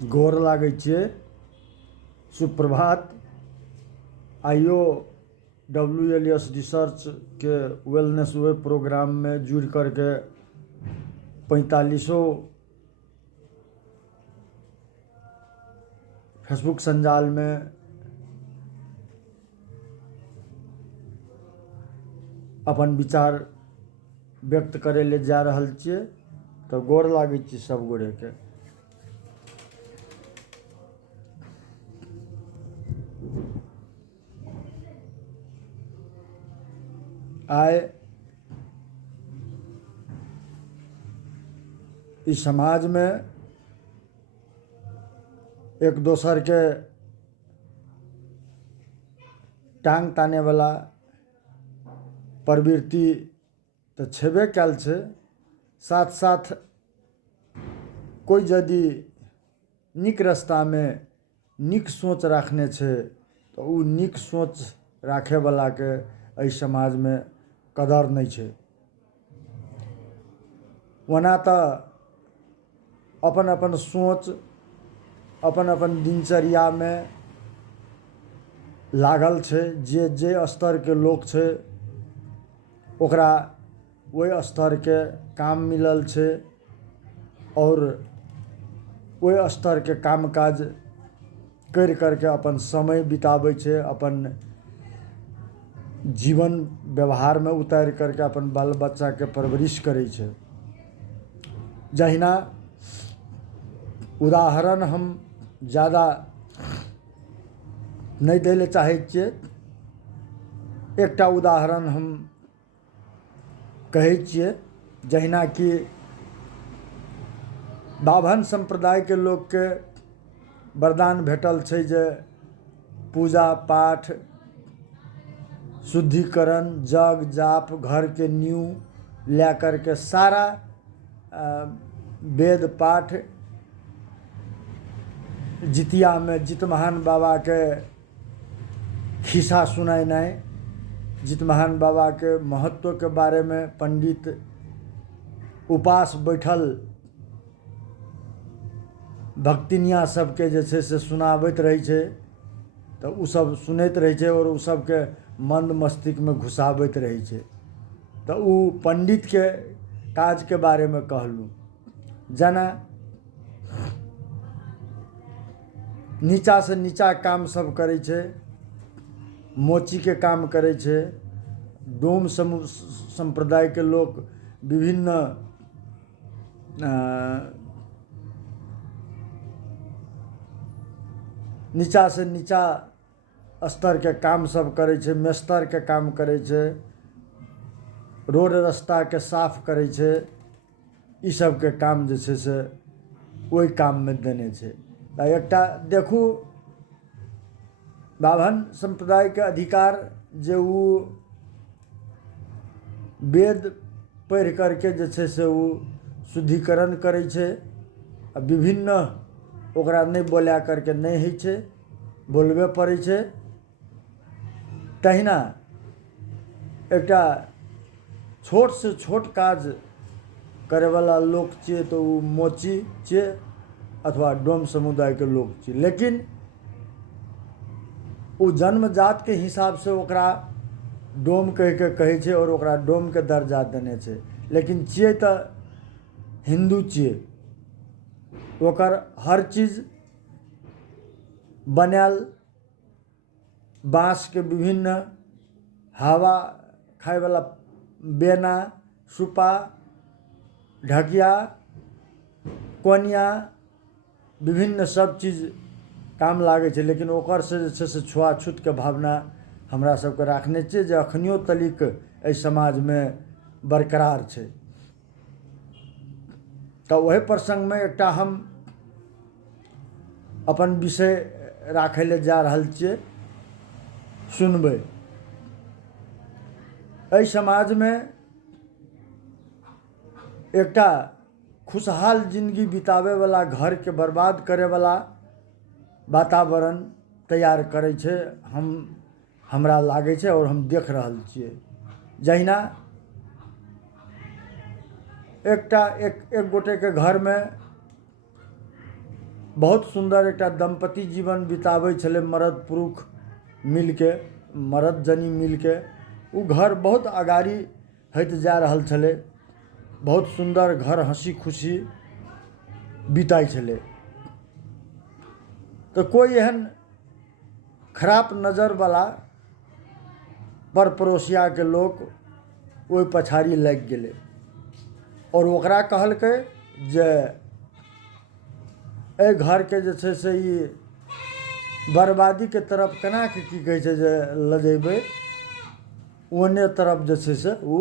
गोर लागै छियै, सुप्रभात। आइयो WLS रिसर्च के वेलनेस वेब प्रोग्राम में जुड़ करके 45 फेसबुक संजाल में अपन विचार व्यक्त करे ले जा रहल छियै। तो गोर लागै छी सब गोरे के। आय इस समाज में एक दोसर के टांग ताने वाला प्रवृत्ति तो छेबे कल छे, साथ साथ कोई यदि नीक रास्ता में नीक सोच रखने छे तो उ नीक सोच राखे वाला के एहि समाज में कदर नहीं छे। वना तो अपन अपन सोच अपन अपन दिनचर्या में लागल छे। जे जे स्तर के लोग छे ओकरा वही स्तर के काम मिलल छे और वही स्तर के काम काज कर करके अपन समय बिताबै छे, अपन जीवन व्यवहार में उतार करके अपन बाल बच्चा के परवरिश करे छे। जहिना उदाहरण हम ज़्यादा नहीं देले चाहे छे, एकटा उदाहरण हम कहे छिए। जहिना कि बाभन संप्रदाय के लोग के वरदान भेटल छे जे पूजा पाठ शुद्धिकरण जग जाप घर के नींव ले करके सारा वेद पाठ जितिया में जितमहान बाबा के खिस्सा सुनाई, जितमहान बाबा के महत्व के बारे में पंडित उपास बैठल भक्तिनिया सबके जे छे से सुनाबैत रहे छे। तो उ सब सुनैत रहे छे और उ सब के मंद मस्तिष्क में घुसाबैत रहे छे। तो उ पंडित के काज के बारे में कहलू। जना नीचा से नीचा काम सब करे छे, मोची के काम करे छे। डोम संप्रदाय के लोग विभिन्न नीचा से नीचा स्तर के काम सब करे छे, मेस्तर के काम करे छे, रोड रास्ता के साफ करे छे। ई सब के काम जे छे से वही काम में देने छे। एकटा देखू बाभन संप्रदाय के अधिकार जे उ वेद पढ़ करके जे छे से उ शुद्धिकरण करे छे। विभिन्न ओकरा नहीं बोला करके नहीं है छे, बोलबे पड़े छे। तहिना एकटा छोट से छोट काज करे वाला लोग छे तो उ मोची छे अथवा डोम समुदाय के लोग छे। लेकिन उ जन्मजात के हिसाब से ओकरा डोम कह के कहे छे और ओकरा डोम के दर्जा देने छे। लेकिन छे तो हिंदू छे, ओकर हर चीज बनाल बाँस के विभिन्न हवा खाए वाला बेना सुपा ढकिया कोनिया विभिन्न सब चीज काम लागे छे। लेकिन ओकर से जे छे से छुआछूत के भावना हमरा सबके राखने छे जे अखनियो तलिक एहि समाज में बरकरार छे। तो वही प्रसंग में एकटा हम अपन विषय राखे ले जा रहल छिए, सुनबे। एहि समाज में एकटा खुशहाल जिंदगी बितावे वाला घर के बर्बाद करे वाला वातावरण तैयार करे छे हमरा लागे छे और हम देख रहल छिए। जहिना एक गोटे के घर में बहुत सुंदर एक दंपति जीवन बिताबै छलै मर्द पुरुष मिलके, मर्द जनी मिलके। ओ घर बहुत अगाड़ी होइत जा रहल छलै, बहुत सुंदर घर हंसी खुशी बिताई छलै। तो कोई एहन खराब नजर वाला पर पड़ोसिया के लोग ओहि पछाड़ी लग गेलै और ओकरा कहलकै जे एहि घर के जे छै से ई बर्बादी के तरफ केना के की कहै छै जे लजेबै, ओने तरफ जे छै से ओ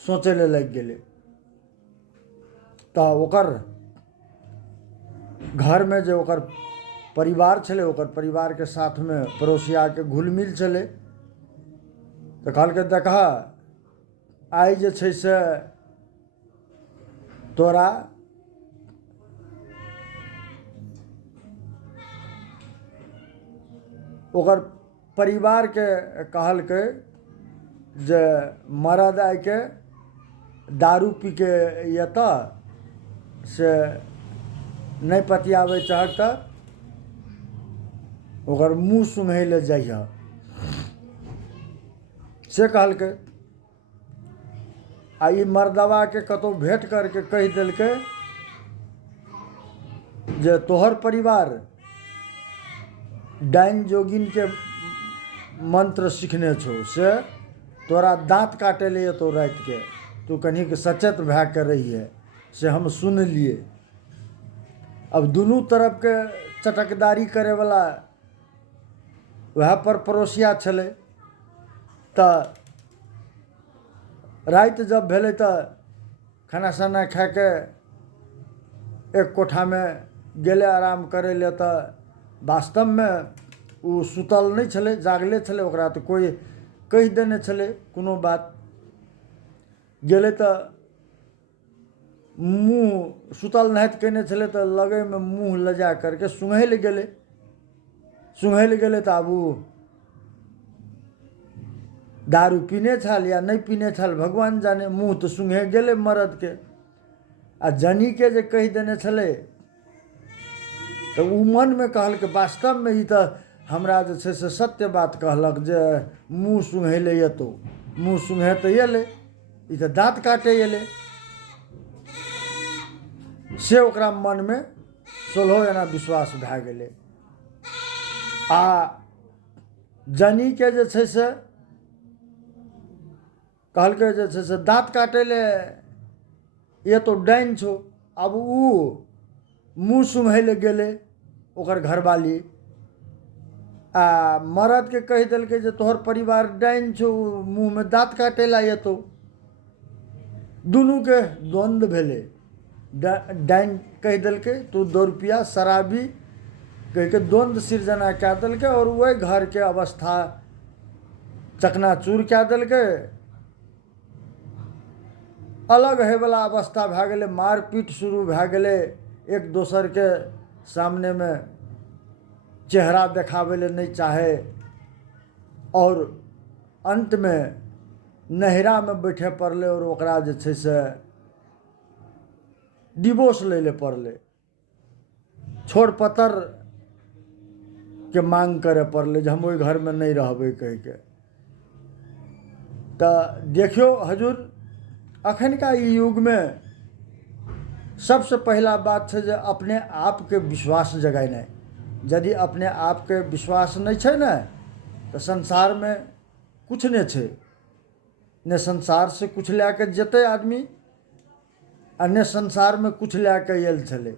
सोचै ले लग गेलै। तो ओकर घर में जो ओकर परिवार छलै, ओकर परिवार के साथ में पड़ोसिया के घुल मिल छलै। तो कहलकै देखा आइ जे छै से तोरा ओकर परिवार के कहलकै जे मरद आइ के दारू पी के यत से नहीं पतियाबे चाहत त ओकर मुँह सुंघै ले जाइए से कहलकै। आ ई मर्दवा के कतौ भेंट करके कह दिलकै जे तोहर परिवार डाइन जोगिन के मंत्र सीखने छो से तोरा दांत काटे ले तो रात के, तू कहीं के सचेत भै के रही है से हम सुन लिए। अब दोनों तरफ के चटकदारी करे वाला वह पर पड़ोसिया छलै। तो रात जब भेलै तो खाना साना खा के एक कोठा में गेले आराम करे ले। तो वास्तव में वो सुतल नहीं छलै, जागले छलै। ओकरा तो कोई कह देने छलै कोनो बात। गेले तो मुँह सुतल नाहत केने छलै तो लगे में मुँह लजा करके सुंघै ले गेलै। सुंघै ले गेलै तो अब वो दारू पीने छल या नहीं पीने छल भगवान जाने, मुँह तो सुंघे गेलै मर्द के। आ जनी के जे कह देने छलै तो उ मन में कहलकै वास्तव में ई तो हमरा जे छै से सत्य बात कहलक जे मुँह सुंघै ले एतौ, मुँह सुंघे तो एलै, ई तो दाँत काटे एलै। से ओकरा मन में 16 एना विश्वास भै गेलै। आ जनी के जे छै से कहलकै जे छै से दाँत काटे ले ये तो डाइन छो। अब उ मुँह सुंघै ले गेलै ओकर घरवाली आ मर्द के कह दिलकै जे तोहर परिवार डाइन छो, मुँह में दाँत काटे ला एतौ। दुनू के द्वंद्व भेलै। डाइन कह दिलकै तू 2 रुपया शराबी कह के द्वंद्व सृजना कै दिलकै और वही घर के अवस्था चकनाचूर कै दिलकै। अलग है वाला अवस्था भै गेलै, मारपीट शुरू भै गेलै, एक दोसर के सामने में चेहरा देखावे ले नहीं चाहे और अंत में नहरा में बैठे पड़ले और ओकरा जे छै से डिवोर्स ले ले पड़ले, छोड़ पतर के मांग करे पड़ले जे हम ओहि घर में नहीं रहबै कह के। तो देखियो हजूर अखनका ई युग में सबसे पहला बात है जे अपने आप के विश्वास जगाना। यदि अपने आप के विश्वास नहीं है ना तो संसार में कुछ नहीं है, ने संसार से कुछ लैके जते आदमी आ ने संसार में कुछ लैके आयल छलै।